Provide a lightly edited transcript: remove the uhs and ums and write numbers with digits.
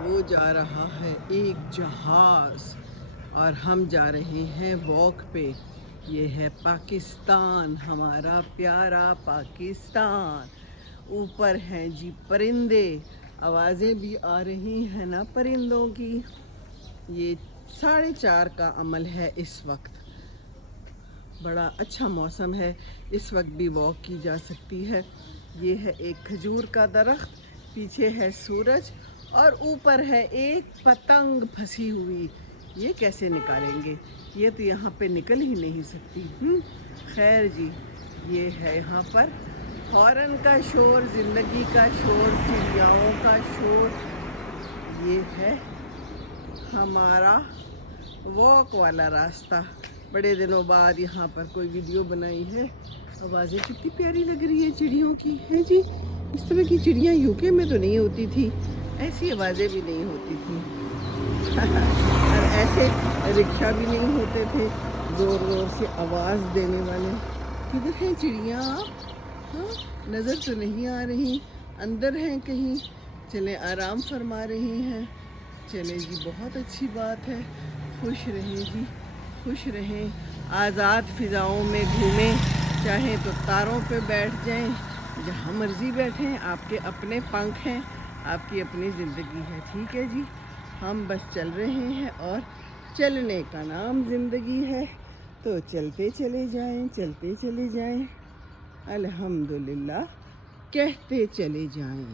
وہ جا رہا ہے ایک جہاز اور ہم جا رہے ہیں واک پہ. یہ ہے پاکستان، ہمارا پیارا پاکستان. اوپر ہیں جی پرندے، آوازیں بھی آ رہی ہیں نا پرندوں کی. یہ 4:30 کا عمل ہے اس وقت. بڑا اچھا موسم ہے، اس وقت بھی واک کی جا سکتی ہے. یہ ہے ایک کھجور کا درخت، پیچھے ہے سورج اور اوپر ہے ایک پتنگ پھنسی ہوئی. یہ کیسے نکالیں گے؟ یہ تو یہاں پہ نکل ہی نہیں سکتی. خیر جی، یہ ہے یہاں پر ہارن کا شور، زندگی کا شور، چڑیاؤں کا شور. یہ ہے ہمارا واک والا راستہ. بڑے دنوں بعد یہاں پر کوئی ویڈیو بنائی ہے. آوازیں کتنی پیاری لگ رہی ہیں چڑیوں کی، ہیں جی. اس طرح کی چڑیاں UK میں تو نہیں ہوتی تھی، ایسی آوازیں بھی نہیں ہوتی تھیں. اور ایسے رکشہ بھی نہیں ہوتے تھے زور زور سے آواز دینے والے. کدھر ہیں چڑیاں آپ؟ ہاں، نظر تو نہیں آ رہی، اندر ہیں کہیں. چلیں آرام فرما رہی ہیں. چلیں جی، بہت اچھی بات ہے. خوش رہیں جی، خوش رہیں. آزاد فضاؤں میں گھومیں، چاہیں تو تاروں پہ بیٹھ جائیں، جہاں مرضی بیٹھیں. آپ کے اپنے پنکھ ہیں، آپ کی اپنی زندگی ہے. ٹھیک ہے جی، ہم بس چل رہے ہیں اور چلنے کا نام زندگی ہے، تو چلتے چلے جائیں، چلتے چلے جائیں، الحمدللہ کہتے چلے جائیں.